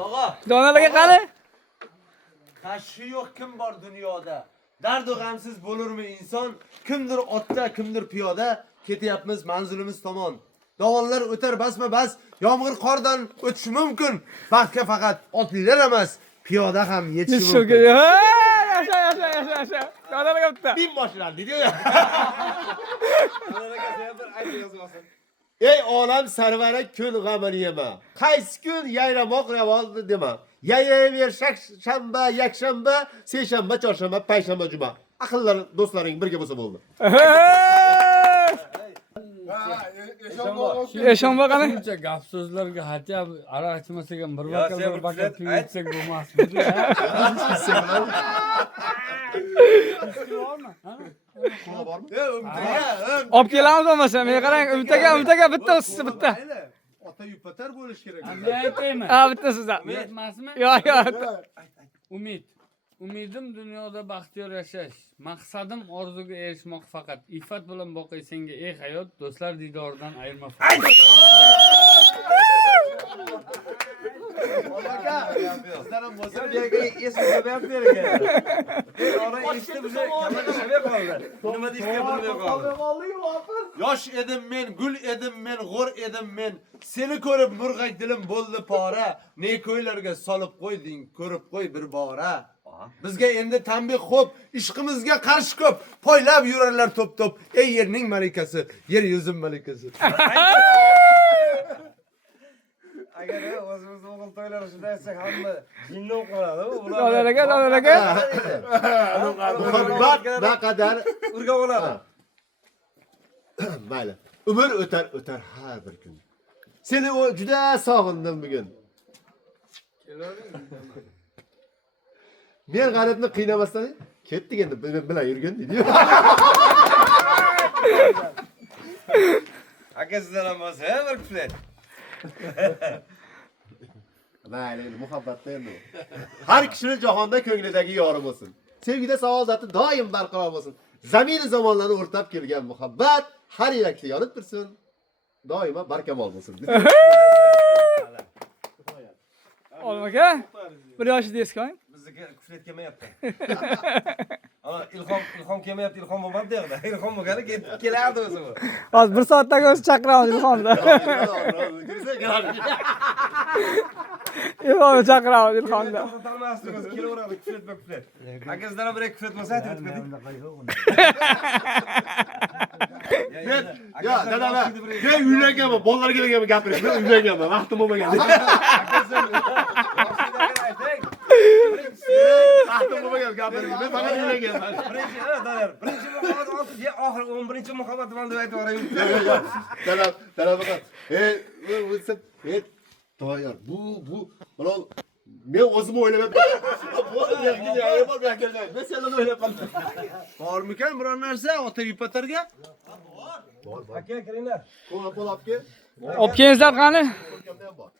Tog'a. Donalarga qani? Tashvi yo'q kim bor dunyoda? Dardu g'amsiz bo'lurmi inson? Kimdir otda, kimdir piyoda, ketyapmiz manzilimiz tomon. Dovonlar o'tar basma-bas, yomg'ir qordan o'tishi mumkin. Baxtga faqat otlilar emas, piyoda ham yetishi mumkin. Yasha. Donalarga bitta. Bin boshlar dedi-yu. Ey olam sarvari kun g'amini yema. Qaysi kun yayramoq ravoldi dema. Yayraver shanba, yakshanba, seshanba, chorshanba, payshanba, juma. Aqllar do'stlaring birga bo'lsa bo'ldi. Eshonbo qani? Shuncha gap so'zlarga hatya aroq ichmasak ham bir bakat tuyitsak bo'lmasmidi. Olib kelamiz bo'lmasa, men qarang, umtaga bitta o'sisi bitta. Ota yupatar bo'lish kerak. Men aytayman. Ha, bitta sizdan. Yetmasmi? Yo'q. Umidim dunyoda baxtiyor yashash. Maqsadim orzuga erishmoq faqat. Iffat bilan boqay senga ey hayot, do'stlar diydoridan ayirma. Sizlar ham bo'lsa, bu yerga esingizga berib bering. Ona eshitib biza kamada shavay qoldi. Nima deyishga bilmay qoldi. Yosh edim men, gul edim men, g'o'r edim men. Seni ko'rib murg'ak dilim bo'ldi pora. Ne ko'ylarga solib qo'yding, ko'rib qo'y bir bora. Bizga endi tanbih xo'p, ishqimizga qarshi ko'p. Poylab yurarlar to'p-to'p. Ey yerning malikasi, yer yuzim malikasi. Agar o'zimiz o'g'il to'ylar shunday aytsak hamma jinni o'qiladi. Donalarga. Muhabbat naqadar Urga oladi. mayli. Umr o'tar har bir kun. Seni o juda sog'indim bugun. Men g'aribni qiynamasdan ketdik endi bilan yurgin dedi. Aka sizlar ham bo'lsa, bir kuflet. Mayli, muhabbatda endi. Har kishining jahonda ko'nglidagi yori bo'lsin. Sevgida saodati doim barqaror bo'lsin. Zamin zamonlarni o'rtab kelgan muhabbat har yurakda yonib tursin. Doimo barkamol bo'lsin. Olmaka. Bir yoshidingiz qo'ying. Bizga kuflet kelmayapti. Ana ilhom kelmayapti, ilhom bo'lmadi deydi. Ilhom bo'lgani kelardi o'zi bu. Hozir 1 soatdan keyin chaqiramiz Ilhomni. Ilhomni chaqiramiz Ilhomni. Tanmasdi o'zi kelaveradi kuflet. Aka sizlar ham bir kuflet bo'lsa aytib o'tdik. Ya, dadama, men uylanganman, bolalar kelganman gapiring. Men uylanganman, vaqtim bo'lmagan. Vaqtim bo'lmagan gapiring. Men faqat uylanganman. Birinchi muhabbat oldi, oxiri 11-chi muhabbat bilan deb aytaveraymi? Dadam faqat, to'yar. Bu mana men o'zim o'ylab men sendan o'ylab qoldim. Bormikan biror narsa ota yupatarga? Bor. Aka kiringlar. Qo'labga. Olib kelingizlar qani? Bor.